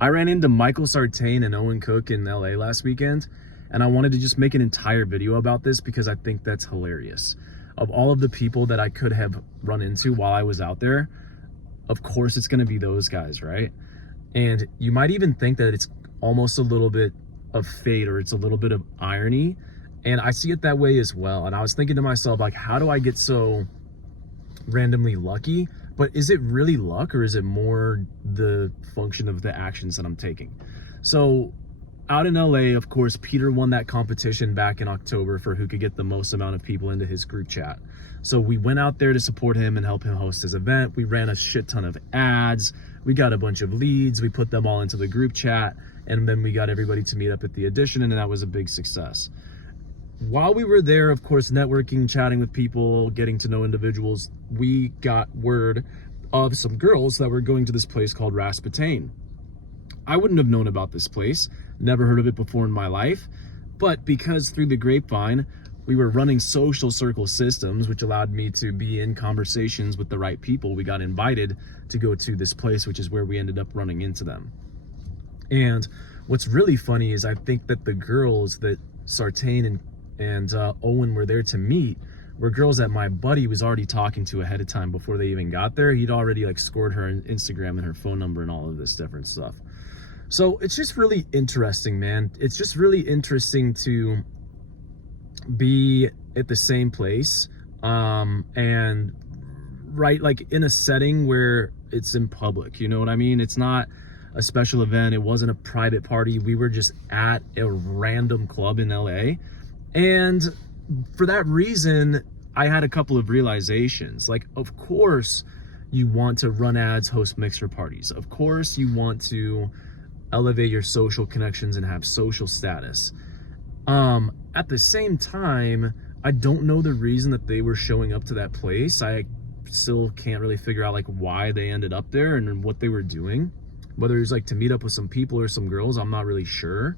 I ran into Michael Sartain and Owen Cook in LA last weekend, and I wanted to just make an entire video about this because I think that's hilarious. Of all of the people that I could have run into while I was out there, of course it's going to be those guys, right? And you might even think that it's almost a little bit of fate, or it's a little bit of irony, and I see it that way as well. And I was thinking to myself, like, how do I get so randomly lucky? But is it really luck, or is it more the function of the actions that I'm taking? So out in LA, of course, Peter won that competition back in October for who could get the most amount of people into his group chat. So we went out there to support him and help him host his event. We ran a shit ton of ads. We got a bunch of leads. We put them all into the group chat, and then we got everybody to meet up at the Edition, and that was a big success. While we were there, of course, networking, chatting with people, getting to know individuals, we got word of some girls that were going to this place called Rasputin. I wouldn't have known about this place, never heard of it before in my life, but because through the grapevine, we were running social circle systems, which allowed me to be in conversations with the right people, we got invited to go to this place, which is where we ended up running into them. And what's really funny is I think that the girls that Sartain and Owen were there to meet were girls that my buddy was already talking to ahead of time before they even got there. He'd already like scored her Instagram and her phone number and all of this different stuff. So it's just really interesting, man. It's just really interesting to be at the same place and right, like in a setting where it's in public, you know what I mean? It's not a special event. It wasn't a private party. We were just at a random club in LA. And for that reason, I had a couple of realizations. Like, of course, you want to run ads, host mixer parties. Of course, you want to elevate your social connections and have social status. At the same time, I don't know the reason that they were showing up to that place. I still can't really figure out like why they ended up there and what they were doing. Whether it was like to meet up with some people or some girls, I'm not really sure.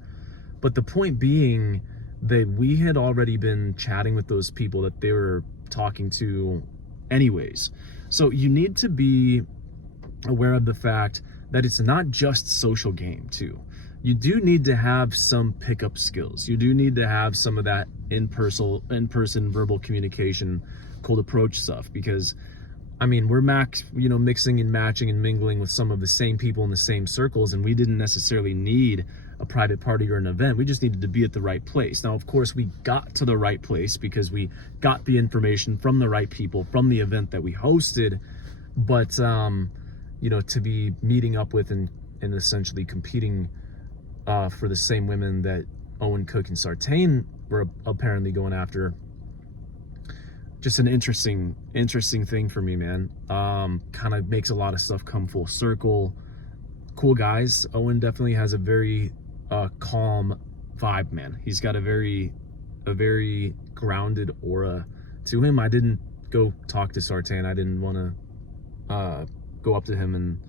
But the point being that we had already been chatting with those people that they were talking to anyways. So you need to be aware of the fact that it's not just social game too. You do need to have some pickup skills. You do need to have some of that in-person verbal communication, cold approach stuff, because I mean, we're mixing and matching and mingling with some of the same people in the same circles, and we didn't necessarily need a private party or an event. We just needed to be at the right place. Now, of course, we got to the right place because we got the information from the right people from the event that we hosted, but to be meeting up with and essentially competing for the same women that Owen Cook and Sartain were apparently going after, just an interesting thing for me, man. Kind of makes a lot of stuff come full circle. Cool guys. Owen definitely has a very calm vibe, man. He's got a very grounded aura to him. I didn't go talk to Sartain. I didn't want to go up to him, and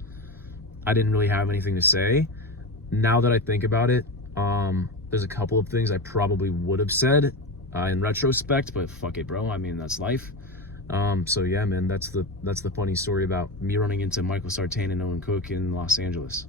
I didn't really have anything to say. Now that I think about it, there's a couple of things I probably would have said in retrospect, but fuck it, bro. I mean, that's life. So yeah, man, that's the funny story about me running into Michael Sartain and Owen Cook in Los Angeles.